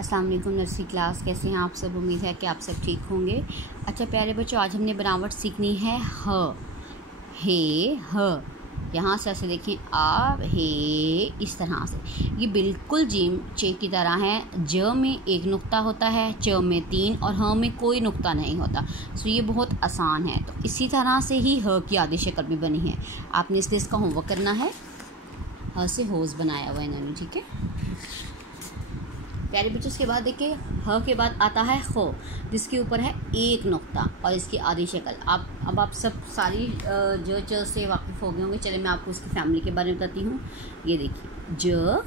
अस्सलाम वालेकुम nursery class, कैसे हैं आप सब। उम्मीद है कि आप सब ठीक होंगे। अच्छा प्यारे बच्चों, आज हमने बनावट सीखनी है ह, हे, ह। यहाँ से ऐसे देखें, आ, हे, इस तरह से। ये बिल्कुल जीम चे की तरह है। ज में एक नुक्ता होता है, च में 3 और ह में कोई नुक्ता नहीं होता। सो ये बहुत आसान है। तो इसी तरह से ही ह की आधी शक्ल भी बनी है। आपने इसका होमवर्क करना है। ह से होज़ बनाया हुआ है इन्होंने, ठीक है प्यारे बच्चों। उसके बाद देखिए, ह के बाद आता है खो, जिसके ऊपर है एक नुक्ता और इसकी आधी शक्ल। अब आप सब सारी ज च से वाकिफ़ हो गए होंगे। चलिए मैं आपको उसकी फैमिली के बारे में बताती हूँ। ये देखिए, ज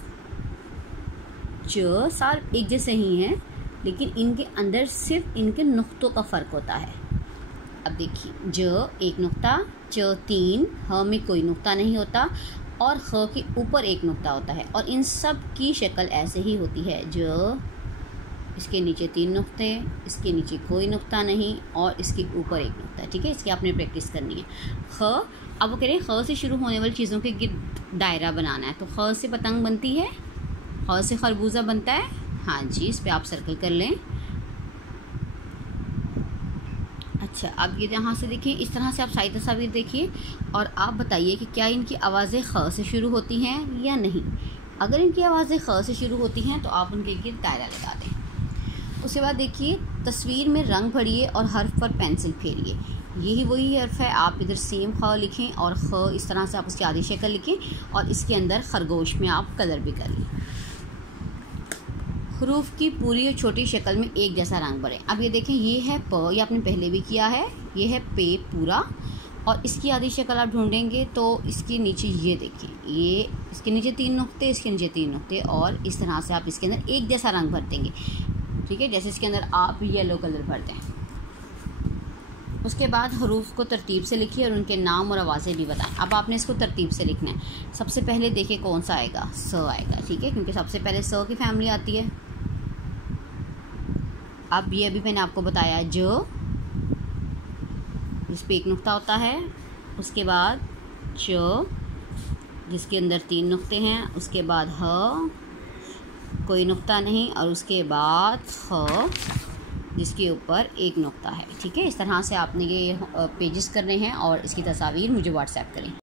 च सारे एक जैसे ही हैं, लेकिन इनके अंदर सिर्फ इनके नुक्तों का फ़र्क होता है। अब देखिए, ज एक नुक्ता, च 3, ह में कोई नुक्ता नहीं होता और ख के ऊपर एक नुक्ता होता है। और इन सब की शक्ल ऐसे ही होती है। ज, इसके नीचे 3 नुक्ते, इसके नीचे कोई नुक्ता नहीं और इसके ऊपर एक नुक्ता। ठीक है, इसकी आपने प्रैक्टिस करनी है। ख, अब वो कह रहे हैं ख से शुरू होने वाली चीज़ों के गिर्द दायरा बनाना है। तो ख से पतंग बनती है, ख से खरबूजा बनता है। हाँ जी, इस पर आप सर्कल कर लें। अच्छा, अब ये यहाँ से देखिए, इस तरह से आप सारी तस्वीर देखिए और आप बताइए कि क्या इनकी आवाज़ें ख से शुरू होती हैं या नहीं। अगर इनकी आवाज़ें ख से शुरू होती हैं तो आप उनके गिर्द दायरा लगा दें। उसके बाद देखिए, तस्वीर में रंग भरिए और हर्फ पर पेंसिल फेरिए। यही वही हर्फ है। आप इधर सेम ख लिखें और ख इस तरह से आप उसकी आधी शक्ल लिखें और इसके अंदर खरगोश में आप कलर भी कर लें। हरूफ की पूरी और छोटी शक्ल में एक जैसा रंग भरें। अब ये देखें, ये है प, ये आपने पहले भी किया है। ये है पे पूरा और इसकी आधी शक्ल आप ढूंढेंगे तो इसके नीचे ये देखिए, ये इसके नीचे 3 नुक्ते, इसके नीचे 3 नुक्ते और इस तरह से आप इसके अंदर एक जैसा रंग भर देंगे। ठीक है, जैसे इसके अंदर आप येलो कलर भर दें। उसके बाद हरूफ को तरतीब से लिखिए और उनके नाम और आवाज़ें भी बताएं। अब आपने इसको तरतीब से लिखना है। सबसे पहले देखिए कौन सा आएगा, स आएगा। ठीक है, क्योंकि सबसे पहले स की फैमिली आती है। अब ये अभी मैंने आपको बताया, जो जिस पे एक नुक्ता होता है। उसके बाद च, जिसके अंदर 3 नुक्ते हैं। उसके बाद ह, कोई नुक्ता नहीं और उसके बाद ख, जिसके ऊपर एक नुक्ता है। ठीक है, इस तरह से आपने ये पेजेस करने हैं और इसकी तस्वीर मुझे व्हाट्सएप करें।